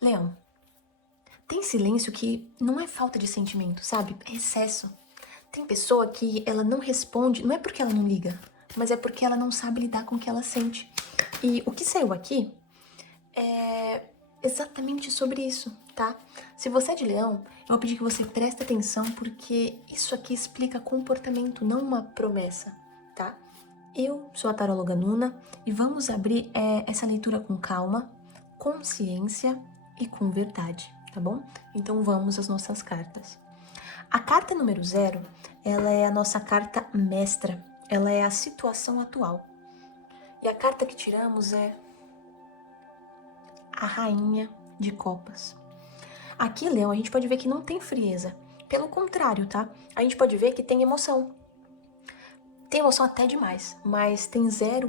Leão, tem silêncio que não é falta de sentimento, sabe? É excesso. Tem pessoa que ela não responde, não é porque ela não liga, mas é porque ela não sabe lidar com o que ela sente. E o que saiu aqui é exatamente sobre isso, tá? Se você é de leão, eu vou pedir que você preste atenção porque isso aqui explica comportamento, não uma promessa, tá? Eu sou a taróloga Nuna e vamos abrir essa leitura com calma, consciência e com verdade, tá bom? Então vamos às nossas cartas. A carta número 0, ela é a nossa carta mestra, ela é a situação atual. E a carta que tiramos é a Rainha de Copas. Aqui, Leão, a gente pode ver que não tem frieza. Pelo contrário, tá? A gente pode ver que tem emoção. Tem emoção até demais, mas tem zero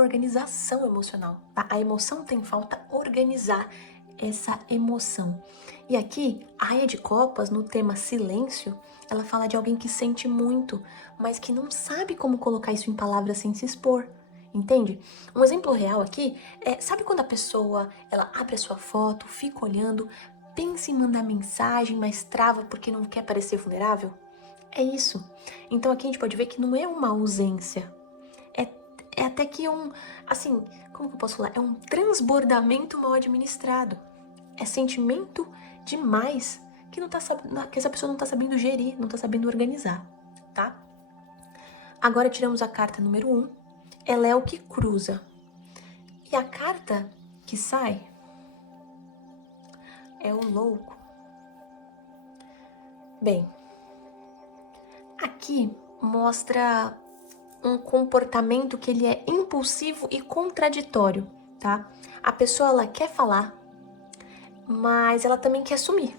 organização emocional, tá? A emoção tem falta organizar essa emoção. E aqui, a Rainha de Copas, no tema silêncio, ela fala de alguém que sente muito, mas que não sabe como colocar isso em palavras sem se expor. Entende? Um exemplo real aqui é, sabe quando a pessoa, ela abre a sua foto, fica olhando, pensa em mandar mensagem, mas trava porque não quer parecer vulnerável? É isso. Então aqui a gente pode ver que não é uma ausência. É até que assim, como que eu posso falar? É um transbordamento mal administrado. É sentimento demais que, que essa pessoa não tá sabendo gerir, não tá sabendo organizar, tá? Agora tiramos a carta número 1. Ela é o que cruza. E a carta que sai é o louco. Bem, aqui mostra um comportamento que ele é impulsivo e contraditório, tá? A pessoa, ela quer falar, mas ela também quer sumir.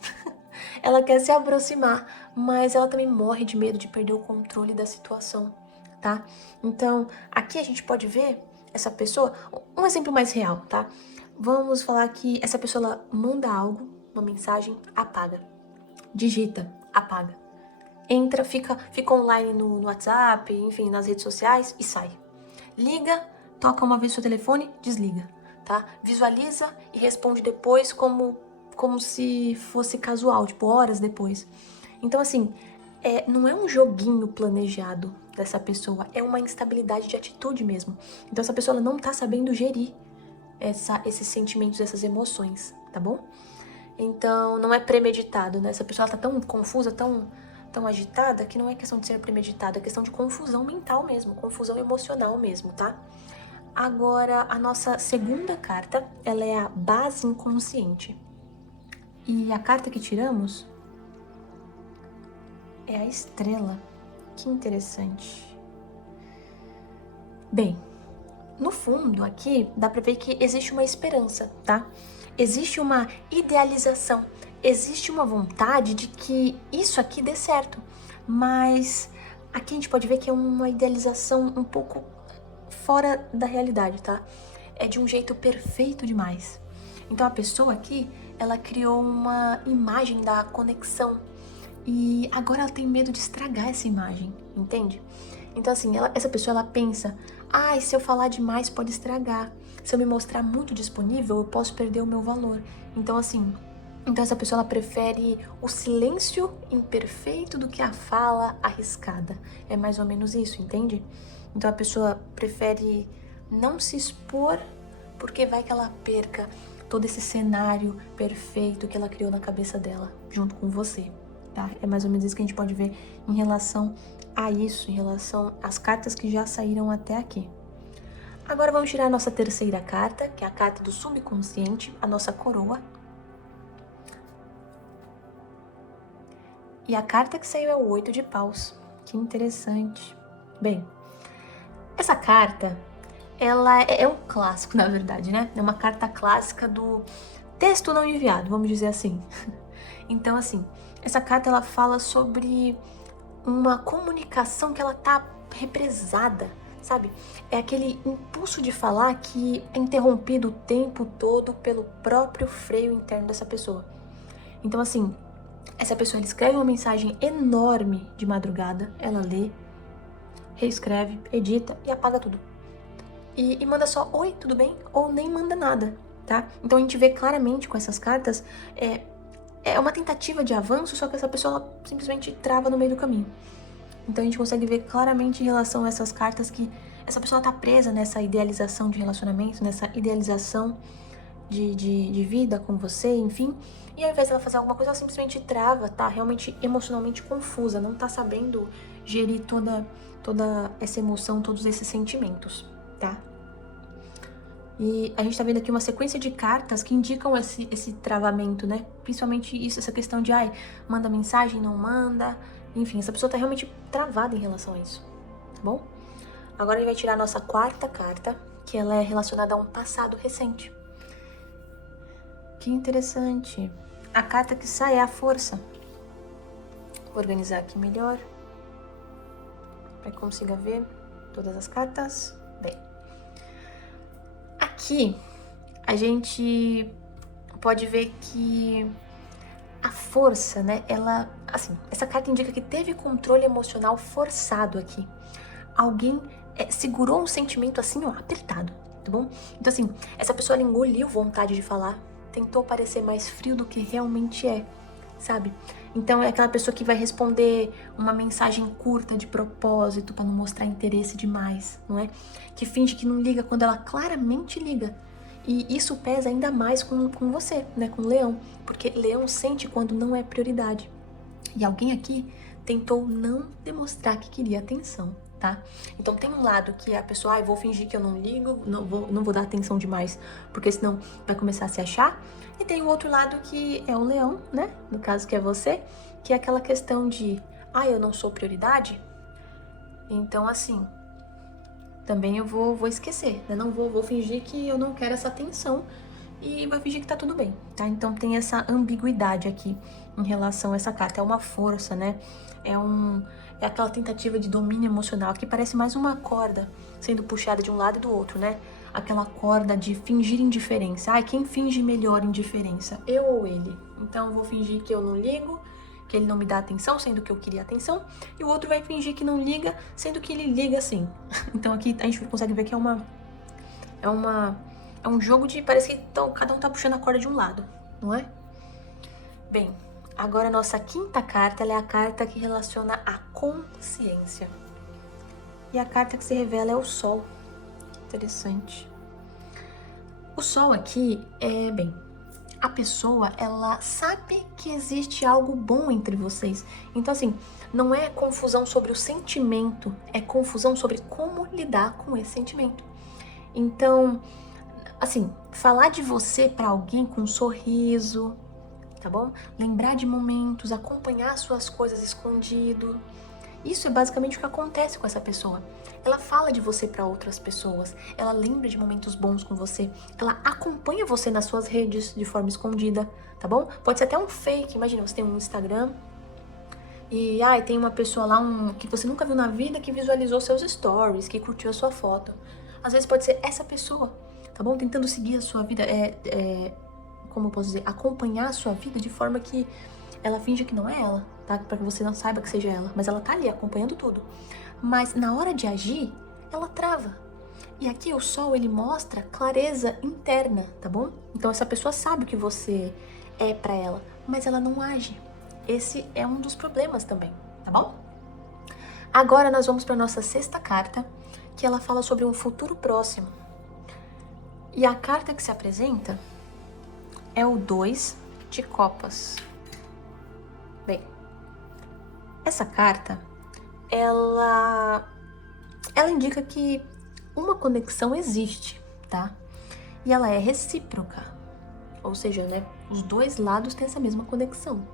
Ela quer se aproximar, mas ela também morre de medo de perder o controle da situação, tá? Então, aqui a gente pode ver essa pessoa, um exemplo mais real, tá? Vamos falar que essa pessoa, ela manda algo, uma mensagem, apaga. Digita, apaga. Entra, fica online no WhatsApp, enfim, nas redes sociais e sai. Liga, toca uma vez seu telefone, desliga, tá? Visualiza e responde depois como se fosse casual, tipo horas depois. Então, assim, não é um joguinho planejado dessa pessoa, é uma instabilidade de atitude mesmo. Então, essa pessoa ela não tá sabendo gerir esses sentimentos, essas emoções, tá bom? Então, não é premeditado, né? Essa pessoa ela tá tão confusa, tão agitada, que não é questão de ser premeditado, é questão de confusão mental mesmo, confusão emocional mesmo, tá? Agora, a nossa segunda carta, ela é a base inconsciente. E a carta que tiramos é a estrela. Que interessante. Bem, no fundo aqui dá pra ver que existe uma esperança, tá? Existe uma idealização, existe uma vontade de que isso aqui dê certo. Mas aqui a gente pode ver que é uma idealização um pouco fora da realidade, tá? É de um jeito perfeito demais. Então a pessoa aqui, ela criou uma imagem da conexão e agora ela tem medo de estragar essa imagem, entende? Então assim, essa pessoa ela pensa, se eu falar demais pode estragar. Se eu me mostrar muito disponível, eu posso perder o meu valor. Então assim, essa pessoa ela prefere o silêncio imperfeito do que a fala arriscada. É mais ou menos isso, entende? Então a pessoa prefere não se expor porque vai que ela perca todo esse cenário perfeito que ela criou na cabeça dela, junto com você, tá? É mais ou menos isso que a gente pode ver em relação a isso, em relação às cartas que já saíram até aqui. Agora vamos tirar a nossa terceira carta, que é a carta do subconsciente, a nossa coroa. E a carta que saiu é o 8 de paus. Que interessante. Bem, essa carta, ela é um clássico, na verdade, né? É uma carta clássica do texto não enviado, vamos dizer assim. Então, assim, essa carta, ela fala sobre uma comunicação que ela tá represada, sabe? É aquele impulso de falar que é interrompido o tempo todo pelo próprio freio interno dessa pessoa. Então, assim, essa pessoa ela escreve uma mensagem enorme de madrugada, ela lê, reescreve, edita e apaga tudo. E manda só oi, tudo bem? Ou nem manda nada. tá? Então a gente vê claramente com essas cartas, é uma tentativa de avanço, só que essa pessoa ela simplesmente trava no meio do caminho. Então a gente consegue ver claramente em relação a essas cartas que essa pessoa tá presa nessa idealização de relacionamento, nessa idealização de vida com você, enfim. E ao invés dela fazer alguma coisa, ela simplesmente trava, tá realmente emocionalmente confusa, não tá sabendo gerir toda essa emoção, todos esses sentimentos, tá? E a gente tá vendo aqui uma sequência de cartas que indicam esse travamento, né? Principalmente isso, essa questão de, manda mensagem, não manda. Enfim, essa pessoa tá realmente travada em relação a isso, tá bom? Agora a gente vai tirar a nossa quarta carta, que ela é relacionada a um passado recente. Que interessante. A carta que sai é a força. Vou organizar aqui melhor, para que consiga ver todas as cartas. Bem, aqui a gente pode ver que a força, né, ela, assim, essa carta indica que teve controle emocional forçado aqui. Alguém segurou um sentimento assim, ó, apertado, tá bom? Então assim, essa pessoa ela engoliu vontade de falar, tentou parecer mais frio do que realmente é, sabe? Então é aquela pessoa que vai responder uma mensagem curta de propósito para não mostrar interesse demais, não é? Que finge que não liga quando ela claramente liga. E isso pesa ainda mais com você, né? Com o leão. Porque leão sente quando não é prioridade. E alguém aqui tentou não demonstrar que queria atenção, tá? Então tem um lado que é a pessoa, eu vou fingir que eu não ligo, não vou dar atenção demais, porque senão vai começar a se achar. E tem o outro lado que é o leão, né? No caso que é você, que é aquela questão de, eu não sou prioridade, então assim, também eu vou esquecer, né? Não vou fingir que eu não quero essa atenção e vai fingir que tá tudo bem, tá? Então tem essa ambiguidade aqui em relação a essa carta. É uma força, né? É aquela tentativa de domínio emocional que parece mais uma corda sendo puxada de um lado e do outro, né? Aquela corda de fingir indiferença. Quem finge melhor indiferença? Eu ou ele? Então eu vou fingir que eu não ligo, que ele não me dá atenção, sendo que eu queria atenção, e o outro vai fingir que não liga, sendo que ele liga sim. Então aqui a gente consegue ver que é um jogo de, parece que cada um tá puxando a corda de um lado, não é? Bem, agora a nossa quinta carta, ela é a carta que relaciona a consciência. E a carta que se revela é o Sol. Interessante. O Sol aqui a pessoa, ela sabe que existe algo bom entre vocês. Então, assim, não é confusão sobre o sentimento, é confusão sobre como lidar com esse sentimento. Então, assim, falar de você pra alguém com um sorriso, tá bom? Lembrar de momentos, acompanhar suas coisas escondido. Isso é basicamente o que acontece com essa pessoa. Ela fala de você para outras pessoas, ela lembra de momentos bons com você, ela acompanha você nas suas redes de forma escondida, tá bom? Pode ser até um fake, imagina, você tem um Instagram e tem uma pessoa lá que você nunca viu na vida que visualizou seus stories, que curtiu a sua foto. Às vezes pode ser essa pessoa, tá bom? Tentando seguir a sua vida, como eu posso dizer, acompanhar a sua vida de forma que ela finge que não é ela, tá? Pra que você não saiba que seja ela, mas ela tá ali acompanhando tudo. Mas na hora de agir, ela trava. E aqui o Sol, ele mostra clareza interna, tá bom? Então essa pessoa sabe o que você é pra ela, mas ela não age. Esse é um dos problemas também, tá bom? Agora nós vamos pra nossa sexta carta, que ela fala sobre um futuro próximo. E a carta que se apresenta é o 2 de copas. Bem, essa carta, ela indica que uma conexão existe, tá? E ela é recíproca. Ou seja, né, os dois lados têm essa mesma conexão.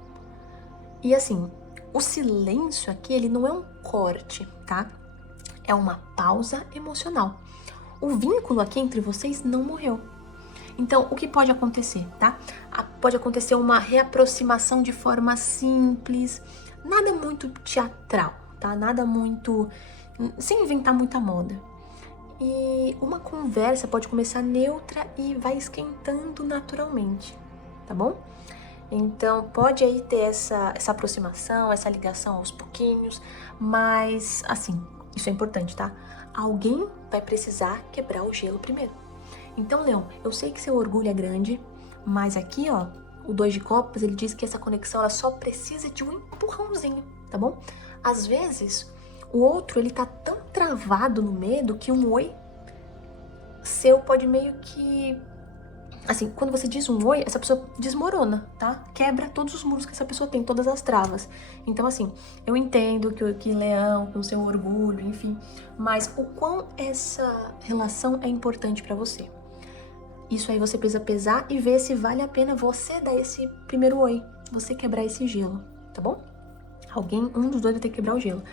E assim, o silêncio aqui, ele não é um corte, tá? É uma pausa emocional. O vínculo aqui entre vocês não morreu. Então, o que pode acontecer, tá? Pode acontecer uma reaproximação de forma simples, nada muito teatral, tá? Nada muito... sem inventar muita moda. E uma conversa pode começar neutra e vai esquentando naturalmente, tá bom? Então, pode aí ter essa aproximação, essa ligação aos pouquinhos, mas, assim, isso é importante, tá? Alguém vai precisar quebrar o gelo primeiro. Então, Leão, eu sei que seu orgulho é grande, mas aqui, ó, o 2 de copas, ele diz que essa conexão, ela só precisa de um empurrãozinho, tá bom? Às vezes, o outro, ele tá tão travado no medo que um oi seu pode meio que... Assim, quando você diz um oi, essa pessoa desmorona, tá? Quebra todos os muros que essa pessoa tem, todas as travas. Então, assim, eu entendo que Leão, com o seu orgulho, enfim, mas o quão essa relação é importante pra você. Isso aí você precisa pesar e ver se vale a pena você dar esse primeiro oi, você quebrar esse gelo, tá bom? Um dos dois vai ter que quebrar o gelo.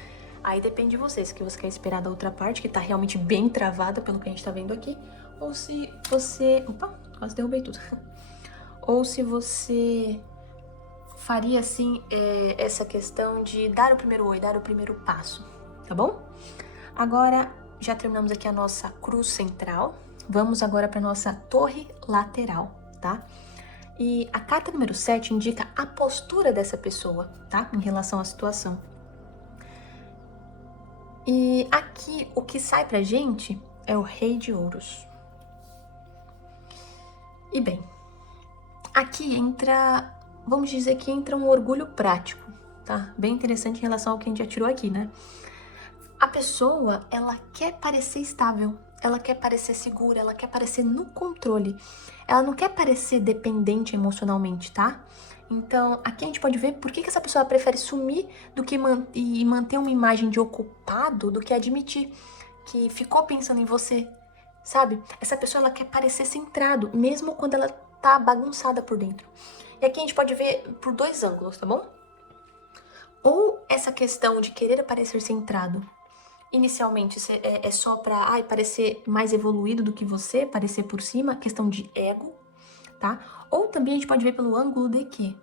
Aí depende de vocês, que você quer esperar da outra parte, que tá realmente bem travada pelo que a gente tá vendo aqui, ou se você... Opa, quase derrubei tudo. Ou se você faria, assim, essa questão de dar o primeiro oi, dar o primeiro passo, tá bom? Agora, já terminamos aqui a nossa cruz central. Vamos agora para nossa torre lateral, tá? E a carta número 7 indica a postura dessa pessoa, tá? Em relação à situação. E aqui, o que sai pra gente é o Rei de Ouros. E bem, aqui entra, vamos dizer que entra um orgulho prático, tá? Bem interessante em relação ao que a gente já tirou aqui, né? A pessoa, ela quer parecer estável, ela quer parecer segura, ela quer parecer no controle. Ela não quer parecer dependente emocionalmente, tá? Então, aqui a gente pode ver por que essa pessoa prefere sumir do que e manter uma imagem de ocupado do que admitir que ficou pensando em você, sabe? Essa pessoa, ela quer parecer centrado, mesmo quando ela tá bagunçada por dentro. E aqui a gente pode ver por dois ângulos, tá bom? Ou essa questão de querer parecer centrado, inicialmente é só pra parecer mais evoluído do que você, parecer por cima, questão de ego, tá? Ou também a gente pode ver pelo ângulo de que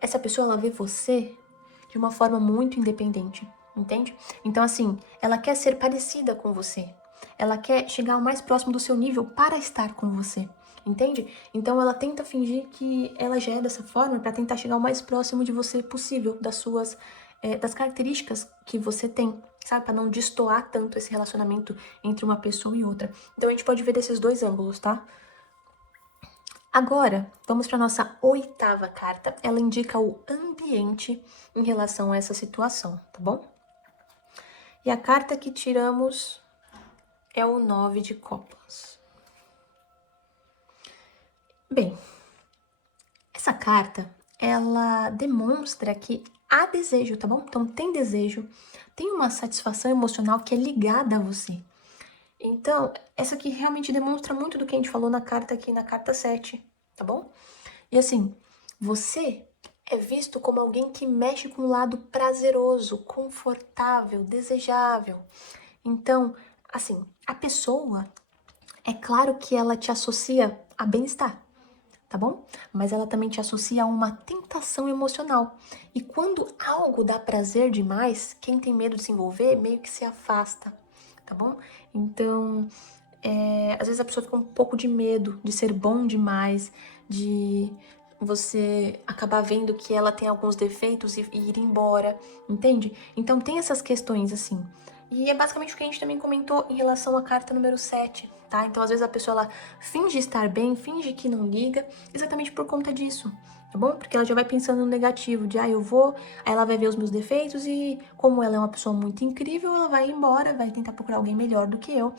essa pessoa, ela vê você de uma forma muito independente, entende? Então, assim, ela quer ser parecida com você. Ela quer chegar o mais próximo do seu nível para estar com você, entende? Então, ela tenta fingir que ela já é dessa forma para tentar chegar o mais próximo de você possível, das características que você tem, sabe? Para não destoar tanto esse relacionamento entre uma pessoa e outra. Então, a gente pode ver desses dois ângulos, tá? Agora, vamos para nossa 8ª carta. Ela indica o ambiente em relação a essa situação, tá bom? E a carta que tiramos é o 9 de copas. Bem, essa carta, ela demonstra que há desejo, tá bom? Então, tem desejo, tem uma satisfação emocional que é ligada a você. Então, essa aqui realmente demonstra muito do que a gente falou na carta aqui, na carta 7, tá bom? E assim, você é visto como alguém que mexe com o lado prazeroso, confortável, desejável. Então, assim, a pessoa, é claro que ela te associa a bem-estar, tá bom? Mas ela também te associa a uma tentação emocional. E quando algo dá prazer demais, quem tem medo de se envolver meio que se afasta, tá bom? Então, às vezes a pessoa fica um pouco de medo de ser bom demais, de você acabar vendo que ela tem alguns defeitos e ir embora, entende? Então tem essas questões assim. E é basicamente o que a gente também comentou em relação à carta número 7, tá? Então às vezes a pessoa, ela finge estar bem, finge que não liga, exatamente por conta disso, tá bom? Porque ela já vai pensando no negativo, de eu vou, aí ela vai ver os meus defeitos e como ela é uma pessoa muito incrível, ela vai embora, vai tentar procurar alguém melhor do que eu.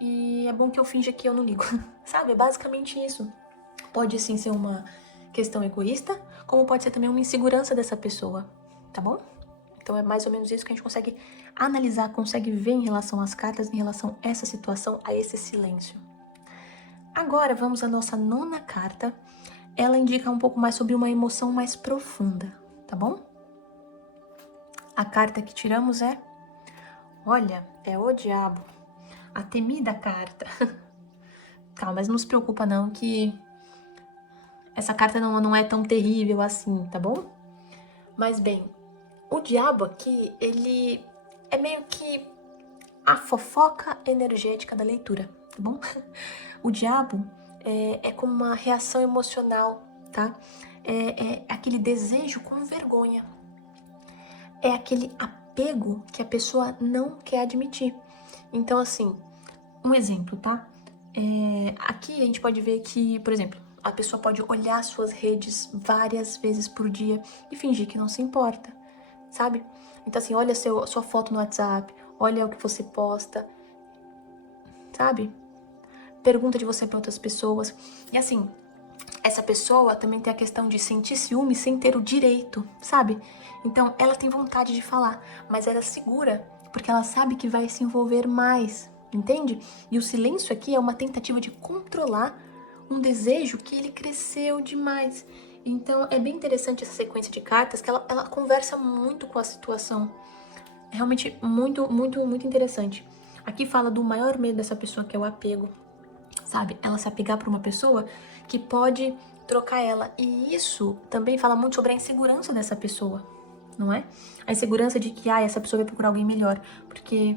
E é bom que eu finja que eu não ligo, sabe? É basicamente isso. Pode sim ser uma questão egoísta, como pode ser também uma insegurança dessa pessoa, tá bom? Então é mais ou menos isso que a gente consegue analisar, consegue ver em relação às cartas, em relação a essa situação, a esse silêncio. Agora vamos à nossa 9ª carta. Ela indica um pouco mais sobre uma emoção mais profunda, tá bom? A carta que tiramos é... Olha, é o diabo. A temida carta. Calma, mas não se preocupa não que essa carta não é tão terrível assim, tá bom? Mas bem, o diabo aqui, ele é meio que a fofoca energética da leitura, tá bom? O diabo é como uma reação emocional, tá? É aquele desejo com vergonha. É aquele apego que a pessoa não quer admitir. Então, assim, um exemplo, tá? Aqui a gente pode ver que, por exemplo, a pessoa pode olhar suas redes várias vezes por dia e fingir que não se importa, sabe? Então assim, olha sua foto no WhatsApp, olha o que você posta, sabe? Pergunta de você para outras pessoas. E assim, essa pessoa também tem a questão de sentir ciúme sem ter o direito, sabe? Então ela tem vontade de falar, mas ela é segura, porque ela sabe que vai se envolver mais, entende? E o silêncio aqui é uma tentativa de controlar um desejo que ele cresceu demais. Então é bem interessante essa sequência de cartas, que ela conversa muito com a situação. É realmente muito, muito, muito interessante. Aqui fala do maior medo dessa pessoa, que é o apego, sabe? Ela se apegar por uma pessoa que pode trocar ela. E isso também fala muito sobre a insegurança dessa pessoa, não é? A insegurança de que, essa pessoa vai procurar alguém melhor, porque,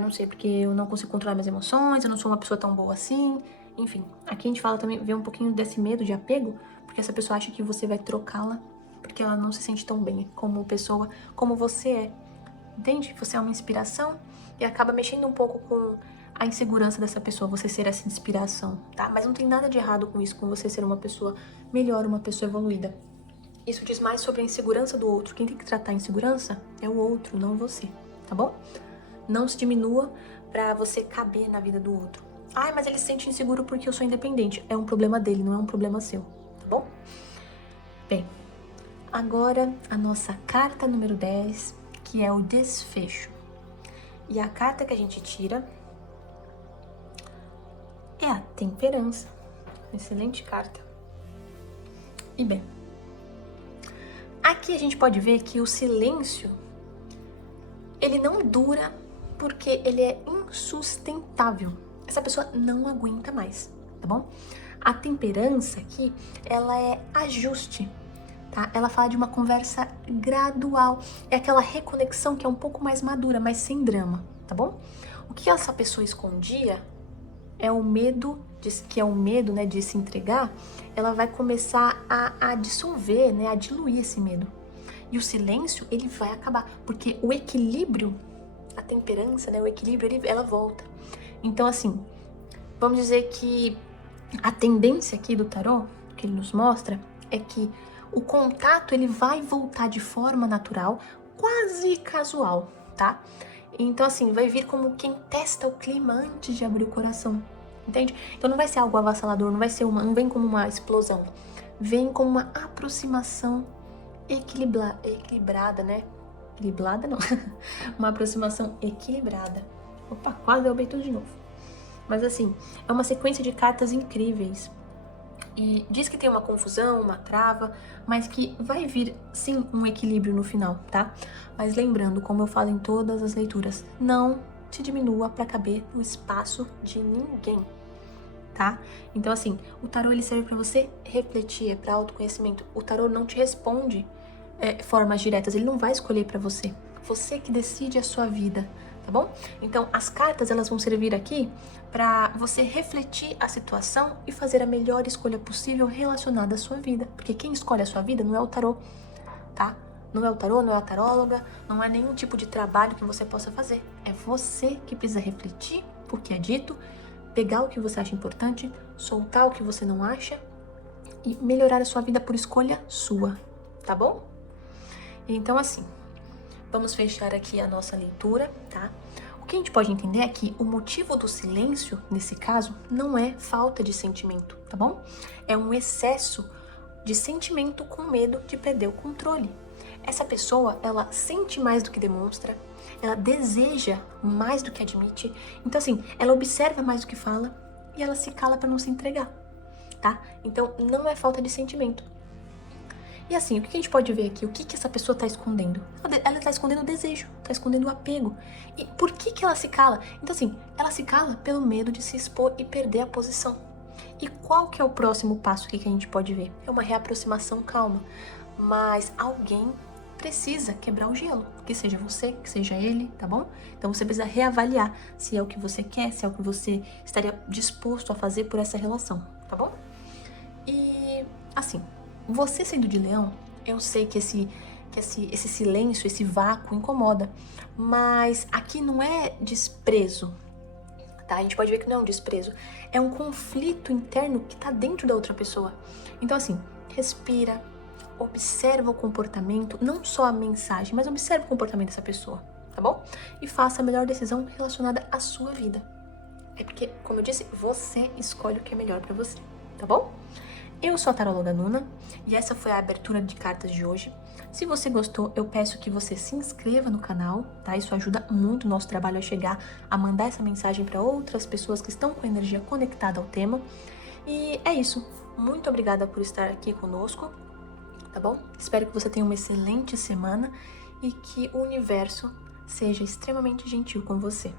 não sei, porque eu não consigo controlar minhas emoções, eu não sou uma pessoa tão boa assim. Enfim, aqui a gente fala também, vê um pouquinho desse medo de apego, porque essa pessoa acha que você vai trocá-la, porque ela não se sente tão bem como pessoa, como você é. Entende? Você é uma inspiração e acaba mexendo um pouco com a insegurança dessa pessoa, você ser essa inspiração, tá? Mas não tem nada de errado com isso, com você ser uma pessoa melhor, uma pessoa evoluída. Isso diz mais sobre a insegurança do outro. Quem tem que tratar a insegurança é o outro, não você, tá bom? Não se diminua pra você caber na vida do outro. Mas ele se sente inseguro porque eu sou independente. É um problema dele, não é um problema seu, tá bom? Bem, agora a nossa carta número 10, que é o desfecho. E a carta que a gente tira é a temperança. Excelente carta. E bem, aqui a gente pode ver que o silêncio, ele não dura porque ele é insustentável. Essa pessoa não aguenta mais, tá bom? A temperança aqui, ela é ajuste, tá? Ela fala de uma conversa gradual. É aquela reconexão que é um pouco mais madura, mas sem drama, tá bom? O que essa pessoa escondia é o medo, né, de se entregar. Ela vai começar a dissolver, né, a diluir esse medo. E o silêncio, ele vai acabar, porque o equilíbrio, a temperança, né, o equilíbrio, ela volta. Então, assim, vamos dizer que a tendência aqui do tarô, que ele nos mostra, é que o contato, ele vai voltar de forma natural, quase casual, tá? Então, assim, vai vir como quem testa o clima antes de abrir o coração, entende? Então não vai ser algo avassalador, não vem como uma explosão, vem como uma aproximação equilibrada, né? Equilibrada não, uma aproximação equilibrada. Opa, quase derrubei tudo de novo. Mas assim, é uma sequência de cartas incríveis. E diz que tem uma confusão, uma trava, mas que vai vir, sim, um equilíbrio no final, tá? Mas lembrando, como eu falo em todas as leituras, não te diminua para caber no espaço de ninguém, tá? Então, assim, o tarô, ele serve para você refletir, para autoconhecimento. O tarô não te responde formas diretas, ele não vai escolher para você. Você que decide a sua vida, tá bom? Então, as cartas, elas vão servir aqui para você refletir a situação e fazer a melhor escolha possível relacionada à sua vida. Porque quem escolhe a sua vida não é o tarô, tá? Não é o tarô, não é a taróloga, não é nenhum tipo de trabalho que você possa fazer. É você que precisa refletir o que é dito, pegar o que você acha importante, soltar o que você não acha e melhorar a sua vida por escolha sua, tá bom? Então, assim, vamos fechar aqui a nossa leitura, tá? O que a gente pode entender é que o motivo do silêncio, nesse caso, não é falta de sentimento, tá bom? É um excesso de sentimento com medo de perder o controle. Essa pessoa, ela sente mais do que demonstra, ela deseja mais do que admite, então assim, ela observa mais do que fala e ela se cala para não se entregar, tá? Então, não é falta de sentimento. E assim, o que a gente pode ver aqui? O que essa pessoa tá escondendo? Ela tá escondendo o desejo, tá escondendo o apego. E por que ela se cala? Então assim, ela se cala pelo medo de se expor e perder a posição. E qual que é o próximo passo aqui que a gente pode ver? É uma reaproximação calma. Mas alguém precisa quebrar o gelo. Que seja você, que seja ele, tá bom? Então você precisa reavaliar se é o que você quer, se é o que você estaria disposto a fazer por essa relação, tá bom? E assim, você sendo de leão, eu sei que esse silêncio, esse vácuo incomoda, mas aqui não é desprezo, tá? A gente pode ver que não é um desprezo, é um conflito interno que tá dentro da outra pessoa. Então, assim, respira, observa o comportamento, não só a mensagem, mas observa o comportamento dessa pessoa, tá bom? E faça a melhor decisão relacionada à sua vida. É porque, como eu disse, você escolhe o que é melhor pra você, tá bom? Eu sou a taróloga Nuna e essa foi a abertura de cartas de hoje. Se você gostou, eu peço que você se inscreva no canal, tá? Isso ajuda muito o nosso trabalho a chegar, a mandar essa mensagem para outras pessoas que estão com a energia conectada ao tema. E é isso. Muito obrigada por estar aqui conosco, tá bom? Espero que você tenha uma excelente semana e que o universo seja extremamente gentil com você.